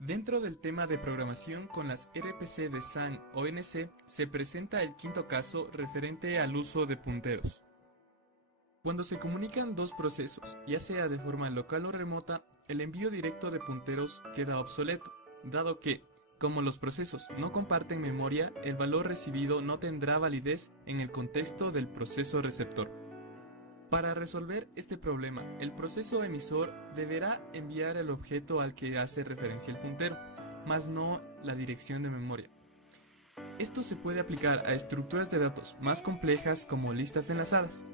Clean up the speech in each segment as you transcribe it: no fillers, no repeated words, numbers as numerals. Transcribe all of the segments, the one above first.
Dentro del tema de programación con las RPC de SAN o NC se presenta el quinto caso referente al uso de punteros. Cuando se comunican dos procesos, ya sea de forma local o remota, el envío directo de punteros queda obsoleto, dado que, como los procesos no comparten memoria, el valor recibido no tendrá validez en el contexto del proceso receptor. Para resolver este problema, el proceso emisor deberá enviar el objeto al que hace referencia el puntero, mas no la dirección de memoria. Esto se puede aplicar a estructuras de datos más complejas como listas enlazadas,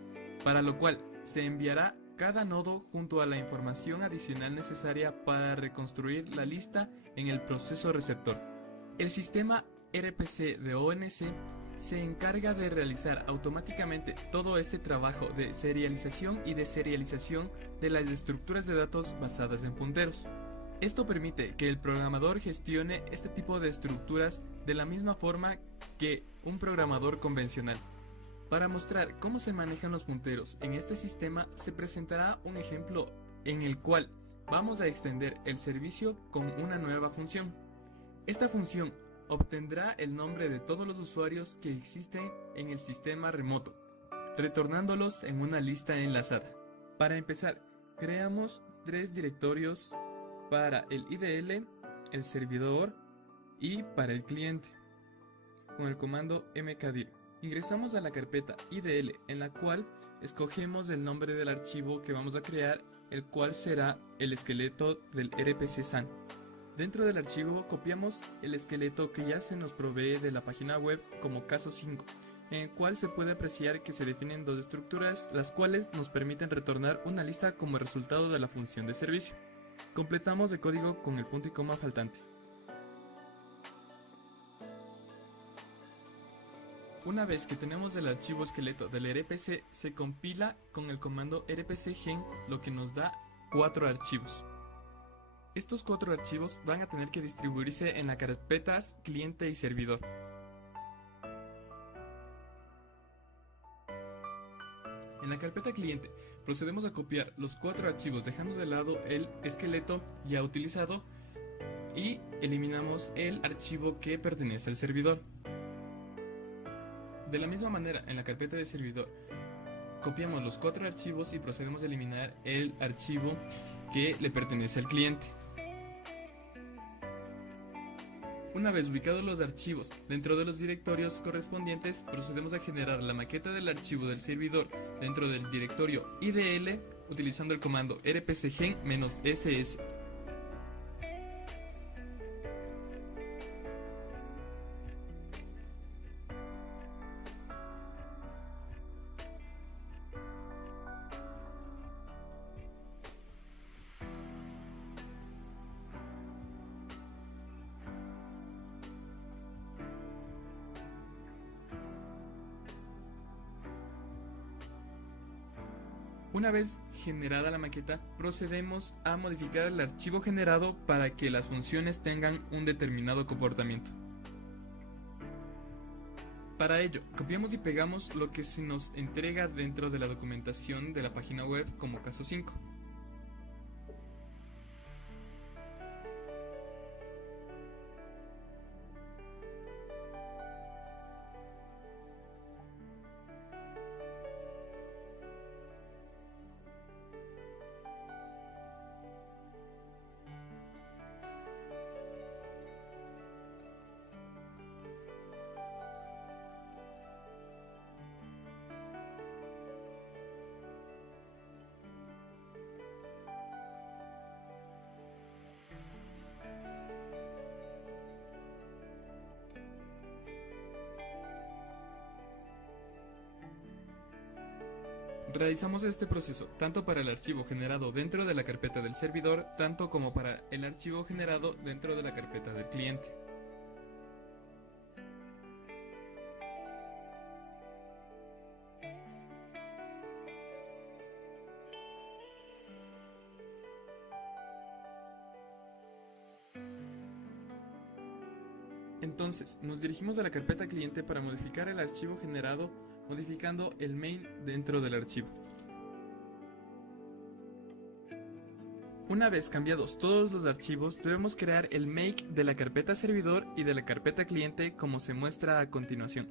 para lo cual se enviará cada nodo junto a la información adicional necesaria para reconstruir la lista en el proceso receptor. El sistema RPC de ONC se encarga de realizar automáticamente todo este trabajo de serialización y deserialización de las estructuras de datos basadas en punteros. Esto permite que el programador gestione este tipo de estructuras de la misma forma que un programador convencional. Para mostrar cómo se manejan los punteros en este sistema se presentará un ejemplo en el cual vamos a extender el servicio con una nueva función. Esta función obtendrá el nombre de todos los usuarios que existen en el sistema remoto, retornándolos en una lista enlazada. Para empezar, creamos tres directorios para el IDL, el servidor y para el cliente, con el comando mkdir. Ingresamos a la carpeta IDL, en la cual escogemos el nombre del archivo que vamos a crear, el cual será el esqueleto del RPC SAN. Dentro del archivo copiamos el esqueleto que ya se nos provee de la página web como caso 5, en el cual se puede apreciar que se definen dos estructuras, las cuales nos permiten retornar una lista como resultado de la función de servicio. Completamos el código con el punto y coma faltante. Una vez que tenemos el archivo esqueleto del RPC, se compila con el comando rpcgen, lo que nos da 4 archivos. Estos 4 archivos van a tener que distribuirse en las carpetas cliente y servidor. En la carpeta cliente procedemos a copiar los 4 archivos dejando de lado el esqueleto ya utilizado y eliminamos el archivo que pertenece al servidor. De la misma manera, en la carpeta de servidor, copiamos los 4 archivos y procedemos a eliminar el archivo que le pertenece al cliente. Una vez ubicados los archivos dentro de los directorios correspondientes, procedemos a generar la maqueta del archivo del servidor dentro del directorio IDL utilizando el comando rpcgen-ss. Una vez generada la maqueta, procedemos a modificar el archivo generado para que las funciones tengan un determinado comportamiento. Para ello, copiamos y pegamos lo que se nos entrega dentro de la documentación de la página web como caso 5. Realizamos este proceso tanto para el archivo generado dentro de la carpeta del servidor, tanto como para el archivo generado dentro de la carpeta del cliente. Entonces, nos dirigimos a la carpeta cliente para modificar el archivo generado, modificando el main dentro del archivo. Una vez cambiados todos los archivos, debemos crear el make de la carpeta servidor y de la carpeta cliente como se muestra a continuación.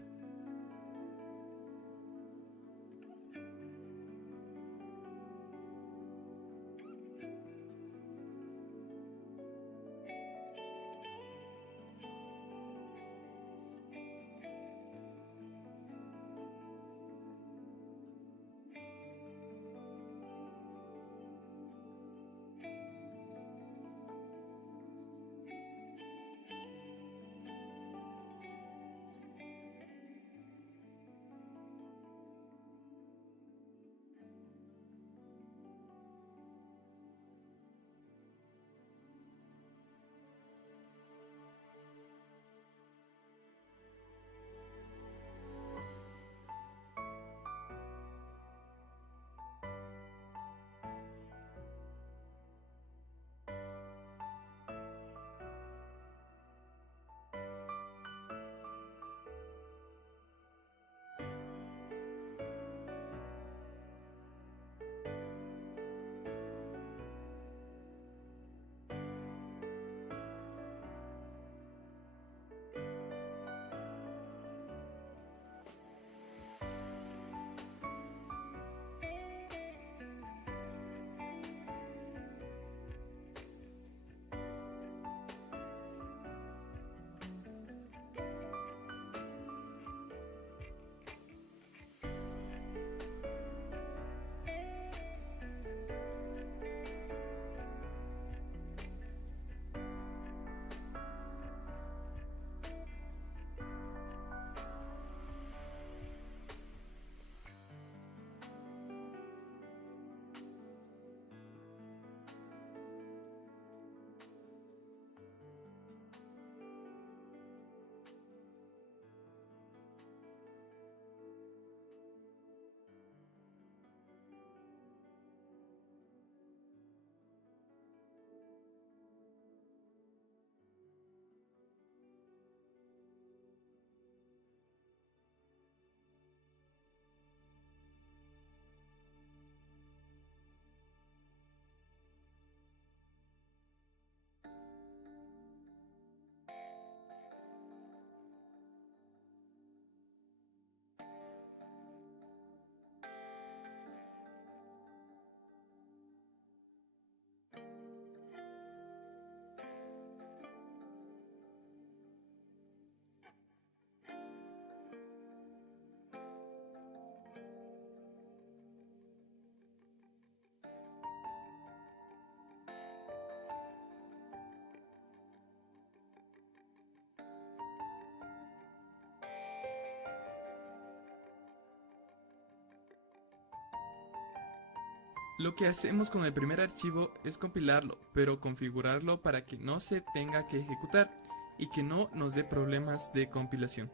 Lo que hacemos con el primer archivo es compilarlo, pero configurarlo para que no se tenga que ejecutar y que no nos dé problemas de compilación.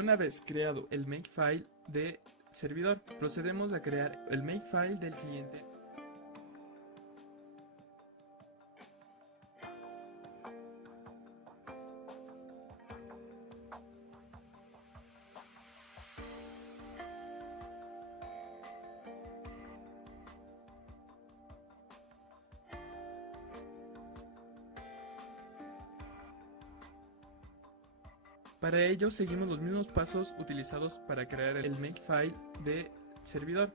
Una vez creado el makefile de servidor, procedemos a crear el makefile del cliente. Para ello seguimos los mismos pasos utilizados para crear el makefile de servidor.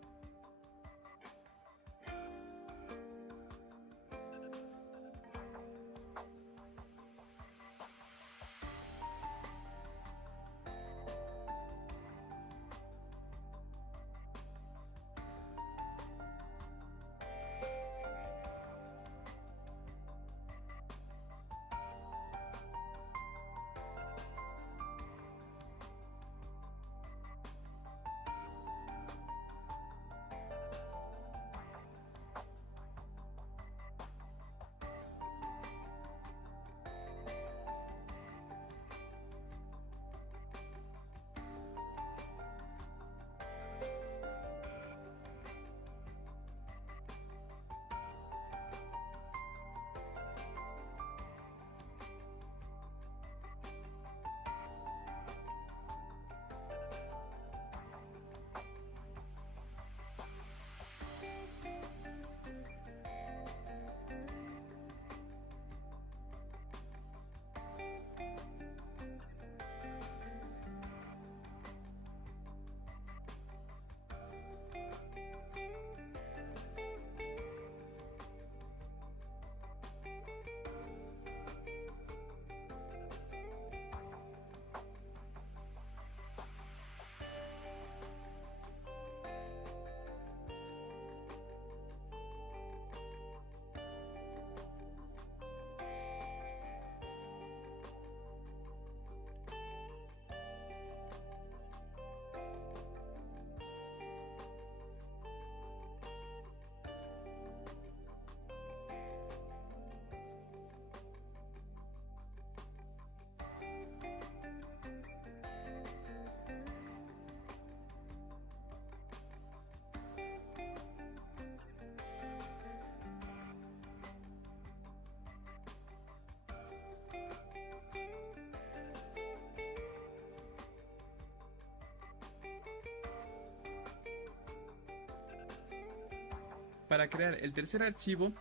Para crear el tercer archivo,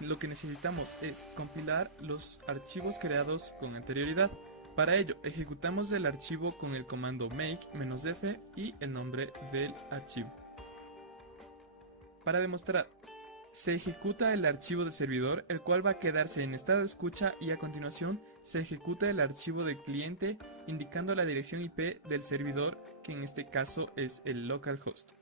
lo que necesitamos es compilar los archivos creados con anterioridad. Para ello, ejecutamos el archivo con el comando make-f y el nombre del archivo. Para demostrar, se ejecuta el archivo del servidor, el cual va a quedarse en estado de escucha, y a continuación se ejecuta el archivo del cliente indicando la dirección IP del servidor, que en este caso es el localhost.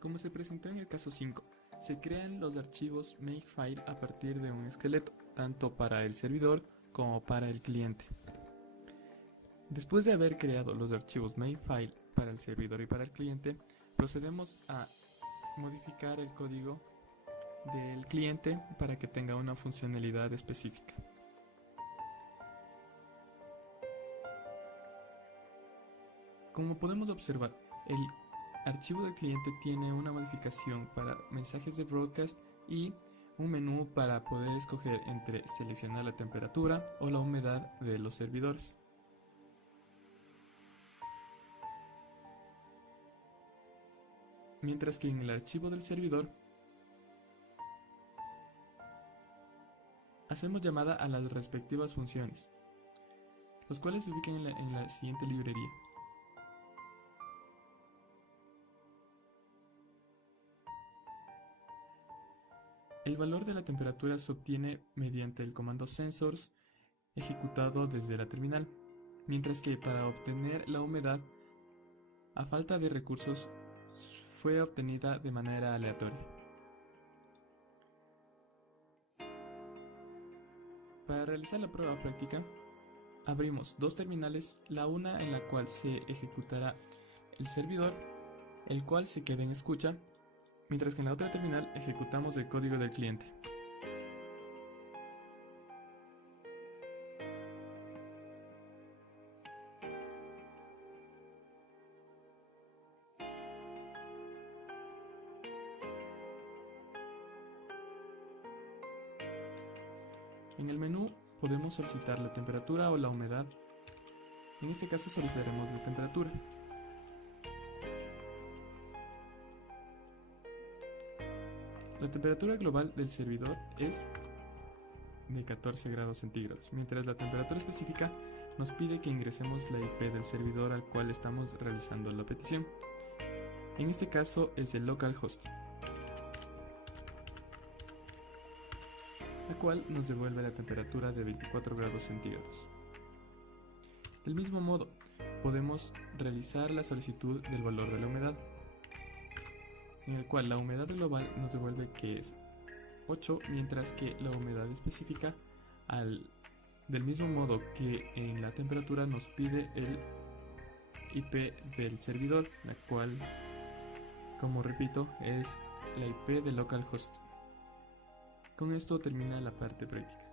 Como se presentó en el caso 5, se crean los archivos makefile a partir de un esqueleto, tanto para el servidor como para el cliente. Después de haber creado los archivos makefile para el servidor y para el cliente, procedemos a modificar el código del cliente para que tenga una funcionalidad específica. Como podemos observar, el archivo del cliente tiene una modificación para mensajes de broadcast y un menú para poder escoger entre seleccionar la temperatura o la humedad de los servidores. Mientras que en el archivo del servidor hacemos llamada a las respectivas funciones, los cuales se ubican en la siguiente librería. El valor de la temperatura se obtiene mediante el comando sensors ejecutado desde la terminal, mientras que para obtener la humedad, a falta de recursos, fue obtenida de manera aleatoria. Para realizar la prueba práctica, abrimos dos terminales, la una en la cual se ejecutará el servidor, el cual se queda en escucha, mientras que en la otra terminal ejecutamos el código del cliente. En el menú podemos solicitar la temperatura o la humedad. En este caso solicitaremos la temperatura. La temperatura global del servidor es de 14 grados centígrados, mientras la temperatura específica nos pide que ingresemos la IP del servidor al cual estamos realizando la petición. En este caso es el localhost, la cual nos devuelve la temperatura de 24 grados centígrados. Del mismo modo, podemos realizar la solicitud del valor de la humedad, en el cual la humedad global nos devuelve que es 8, mientras que la humedad específica, del mismo modo que en la temperatura, nos pide el IP del servidor, la cual, como repito, es la IP del localhost. Con esto termina la parte práctica.